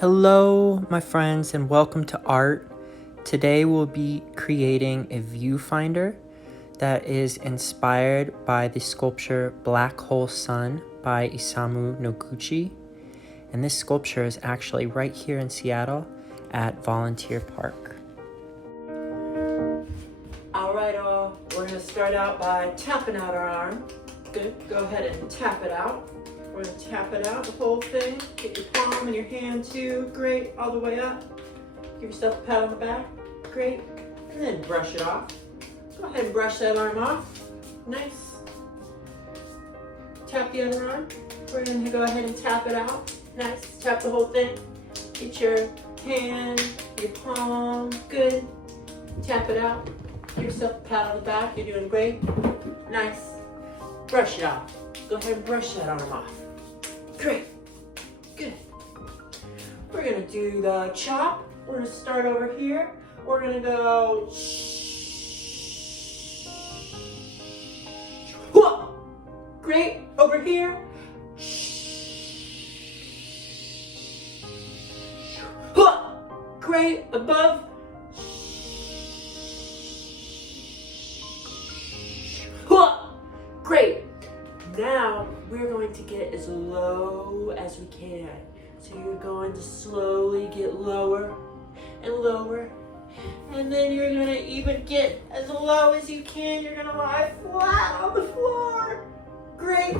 Hello, my friends, and welcome to Art. Today we'll be creating a viewfinder that is inspired by the sculpture Black Hole Sun by Isamu Noguchi. And this sculpture is actually right here in Seattle at Volunteer Park. All right, we're gonna start out by tapping out our arm. Good, go ahead and tap it out. We're gonna tap it out, the whole thing. Get your palm and your hand too. Great, all the way up. Give yourself a pat on the back. Great, and then brush it off. Go ahead and brush that arm off. Nice. Tap the other arm. We're gonna go ahead and tap it out. Nice, tap the whole thing. Get your hand, your palm, good. Tap it out. Give yourself a pat on the back. You're doing great. Nice. Brush it off. Go ahead and brush that arm off. Great. Good. We're gonna do the chop. We're gonna start over here. We're gonna go great. Over here. Great. Above. Great. Now we're going to get as low as we can. So you're going to slowly get lower and lower. And then you're gonna even get as low as you can. You're gonna lie flat on the floor. Great.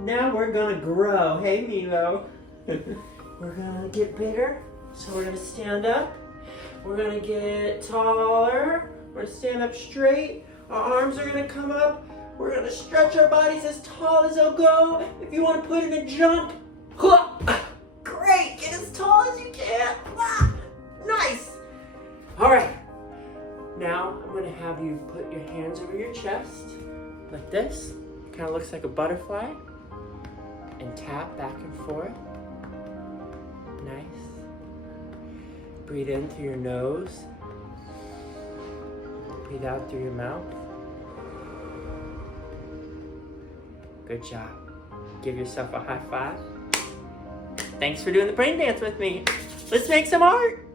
Now we're gonna grow. Hey, Milo. We're gonna get bigger. So we're gonna stand up. We're gonna get taller. We're gonna stand up straight. Our arms are gonna come up. We're gonna stretch our bodies as tall as they'll go. If you wanna put in a jump, great, get as tall as you can. Nice. All right, now I'm gonna have you put your hands over your chest, like this. Kind of looks like a butterfly. And tap back and forth. Nice. Breathe in through your nose. Breathe out through your mouth. Good job. Give yourself a high five. Thanks for doing the brain dance with me. Let's make some art.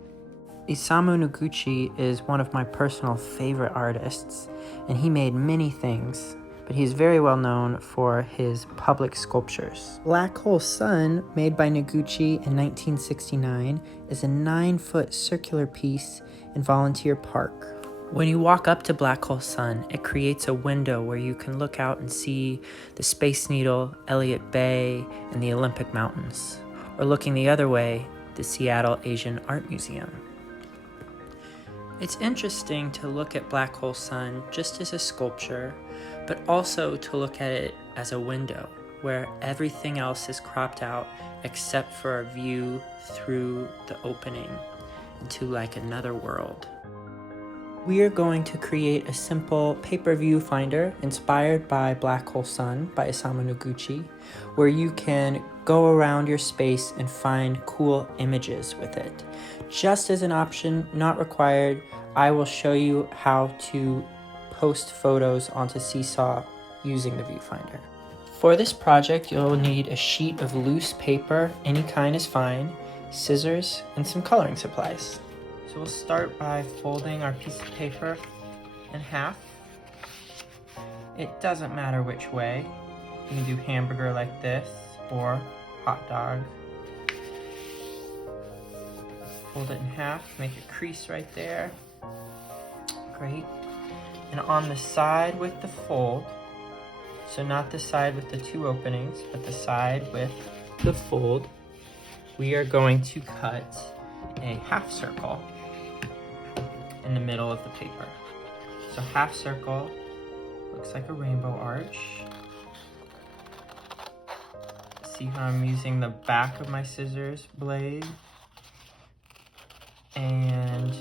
Isamu Noguchi is one of my personal favorite artists, and he made many things, but he's very well known for his public sculptures. Black Hole Sun, made by Noguchi in 1969, is a 9-foot circular piece in Volunteer Park. When you walk up to Black Hole Sun, it creates a window where you can look out and see the Space Needle, Elliott Bay, and the Olympic Mountains. Or looking the other way, the Seattle Asian Art Museum. It's interesting to look at Black Hole Sun just as a sculpture, but also to look at it as a window where everything else is cropped out except for our view through the opening into like another world. We are going to create a simple paper viewfinder inspired by Black Hole Sun by Isamu Noguchi, where you can go around your space and find cool images with it. Just as an option, not required, I will show you how to post photos onto Seesaw using the viewfinder. For this project, you'll need a sheet of loose paper, any kind is fine, scissors, and some coloring supplies. So we'll start by folding our piece of paper in half. It doesn't matter which way. You can do hamburger like this or hot dog. Fold it in half, make a crease right there. Great. And on the side with the fold, so not the side with the two openings, but the side with the fold, we are going to cut a half circle in the middle of the paper. So half circle looks like a rainbow arch. See how I'm using the back of my scissors blade and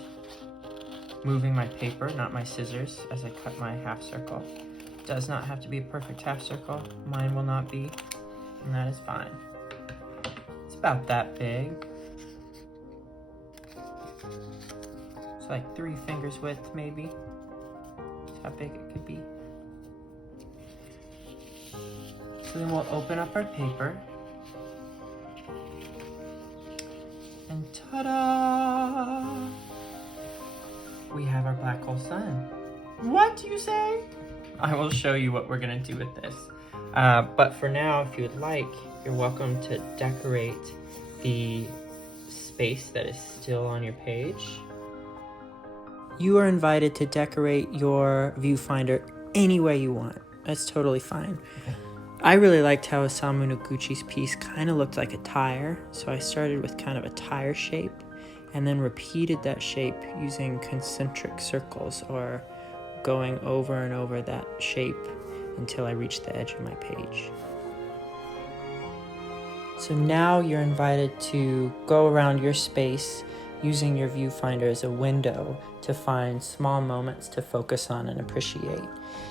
moving my paper, not my scissors, as I cut my half circle. It does not have to be a perfect half circle. Mine will not be, and that is fine. It's about that big. It's like 3 fingers width, maybe. That's how big it could be. So then we'll open up our paper And ta-da! We have our black hole sun. What do you say? I will show you what we're gonna do with this. But for now, if you would like, you're welcome to decorate the space that is still on your page. You are invited to decorate your viewfinder any way you want. That's totally fine. Okay. I really liked how Isamu Noguchi's piece kind of looked like a tire, so I started with kind of a tire shape and then repeated that shape using concentric circles, or going over and over that shape until I reached the edge of my page. So now you're invited to go around your space using your viewfinder as a window to find small moments to focus on and appreciate.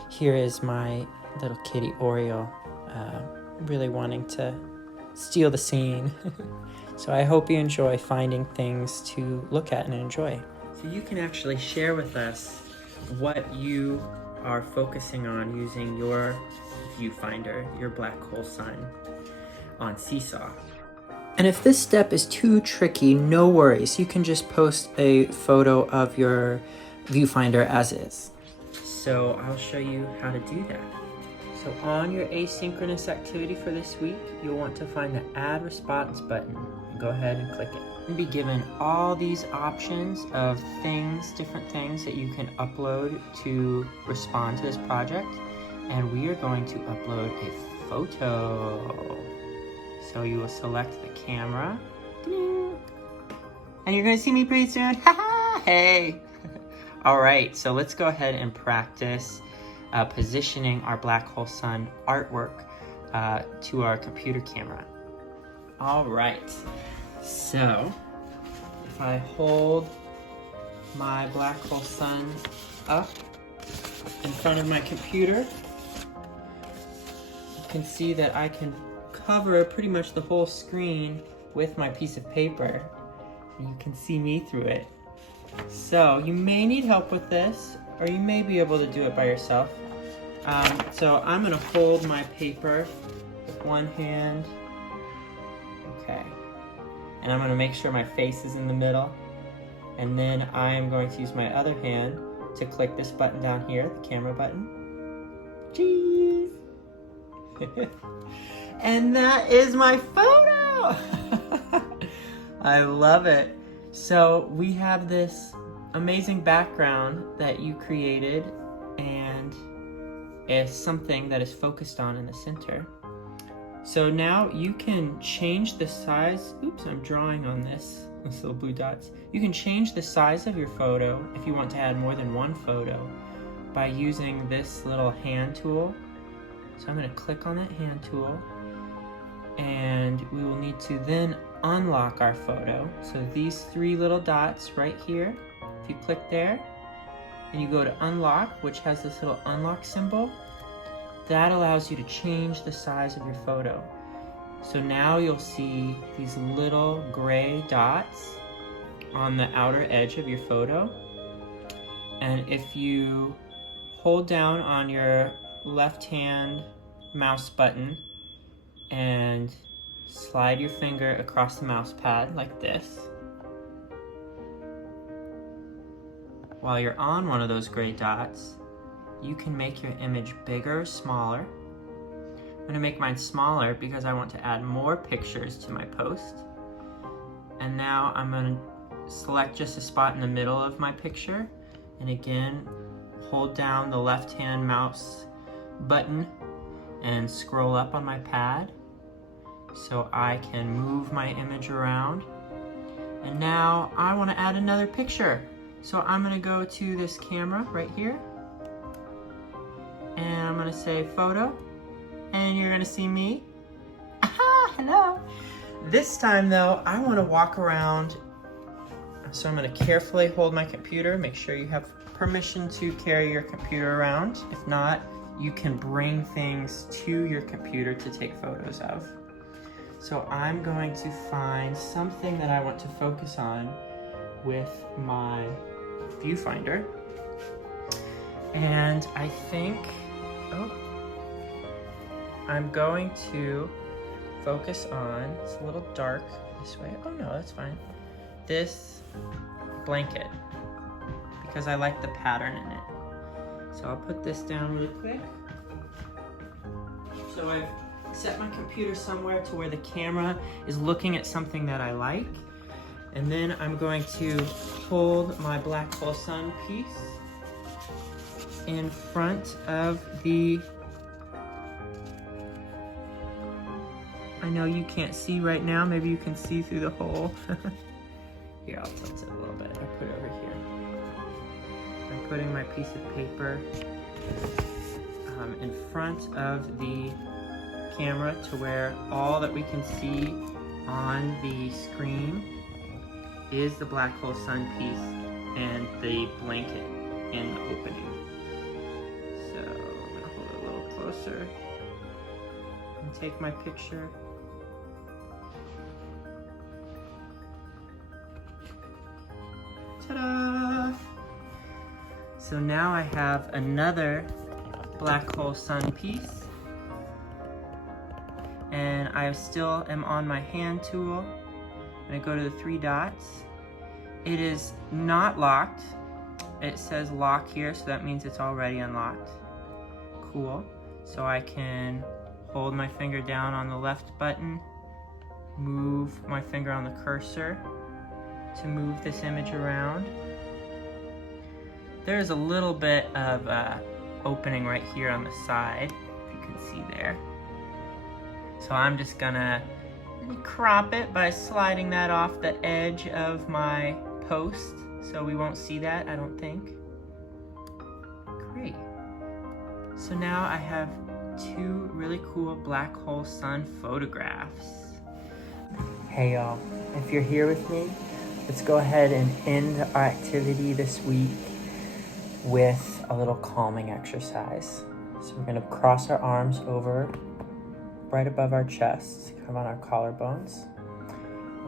Here is my little kitty Oreo, really wanting to steal the scene. So I hope you enjoy finding things to look at and enjoy. So you can actually share with us what you are focusing on using your viewfinder, your black hole sun, on Seesaw. And if this step is too tricky, no worries. You can just post a photo of your viewfinder as is. So I'll show you how to do that. So on your asynchronous activity for this week, you'll want to find the Add Response button and go ahead and click it. You'll be given all these options of things, different things that you can upload to respond to this project. And we are going to upload a photo. So you will select the camera. And you're gonna see me pretty soon. Haha, hey. All right, so let's go ahead and practice positioning our black hole sun artwork to our computer camera. All right, so if I hold my black hole sun up in front of my computer, you can see that I can cover pretty much the whole screen with my piece of paper. You can see me through it. So you may need help with this, or you may be able to do it by yourself. So I'm gonna hold my paper with one hand. Okay. And I'm gonna make sure my face is in the middle. And then I am going to use my other hand to click this button down here, the camera button. Cheese! And that is my photo! I love it. So we have this amazing background that you created, and it's something that is focused on in the center. So now you can change the size. Oops, I'm drawing on this little blue dots. You can change the size of your photo if you want to add more than one photo by using this little hand tool. So I'm going to click on that hand tool, and we will need to then unlock our photo. So these three little dots right here, if you click there and you go to unlock, which has this little unlock symbol, that allows you to change the size of your photo. So now you'll see these little gray dots on the outer edge of your photo. And if you hold down on your left hand mouse button and slide your finger across the mouse pad like this, while you're on one of those gray dots, you can make your image bigger or smaller. I'm gonna make mine smaller because I want to add more pictures to my post. And now I'm gonna select just a spot in the middle of my picture, and again, hold down the left-hand mouse button and scroll up on my pad so I can move my image around. And now I want to add another picture. So I'm going to go to this camera right here, and I'm going to say photo, and you're going to see me. Aha, hello. This time though, I want to walk around. So I'm going to carefully hold my computer. Make sure you have permission to carry your computer around. If not, you can bring things to your computer to take photos of. So I'm going to find something that I want to focus on with my viewfinder. And I think, I'm going to focus on, it's a little dark this way. Oh no, that's fine. this blanket because I like the pattern in it. So I'll put this down really quick. So I've set my computer somewhere to where the camera is looking at something that I like. And then I'm going to hold my black hole sun piece in front of the, I know you can't see right now, maybe you can see through the hole. Here, I'll tilt it a little bit. I'll put it over here. I'm putting my piece of paper in front of the camera to where all that we can see on the screen is the black hole sun piece and the blanket in the opening. So I'm gonna hold it a little closer and take my picture. Ta-da! So now I have another black hole sun piece, and I still am on my hand tool. I'm gonna go to the 3 dots. It is not locked. It says lock here, so that means it's already unlocked. Cool. So I can hold my finger down on the left button, move my finger on the cursor to move this image around. There's a little bit of opening right here on the side, if you can see there. So I'm just gonna crop it by sliding that off the edge of my post, so we won't see that, I don't think. Great. So now I have 2 really cool black hole sun photographs. Hey y'all, if you're here with me, let's go ahead and end our activity this week with a little calming exercise. So we're gonna cross our arms over right above our chest, kind of on our collarbones.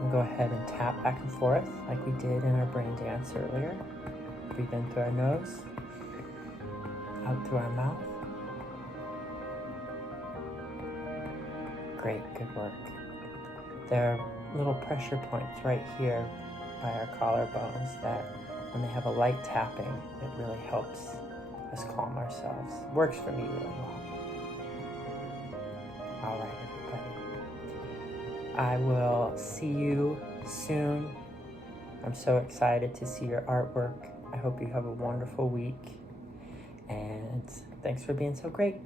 We'll go ahead and tap back and forth like we did in our brain dance earlier. Breathe in through our nose, out through our mouth. Great, good work. There are little pressure points right here by our collarbones that when they have a light tapping, it really helps us calm ourselves. Works for me really well. All right, everybody. I will see you soon. I'm so excited to see your artwork. I hope you have a wonderful week. And thanks for being so great.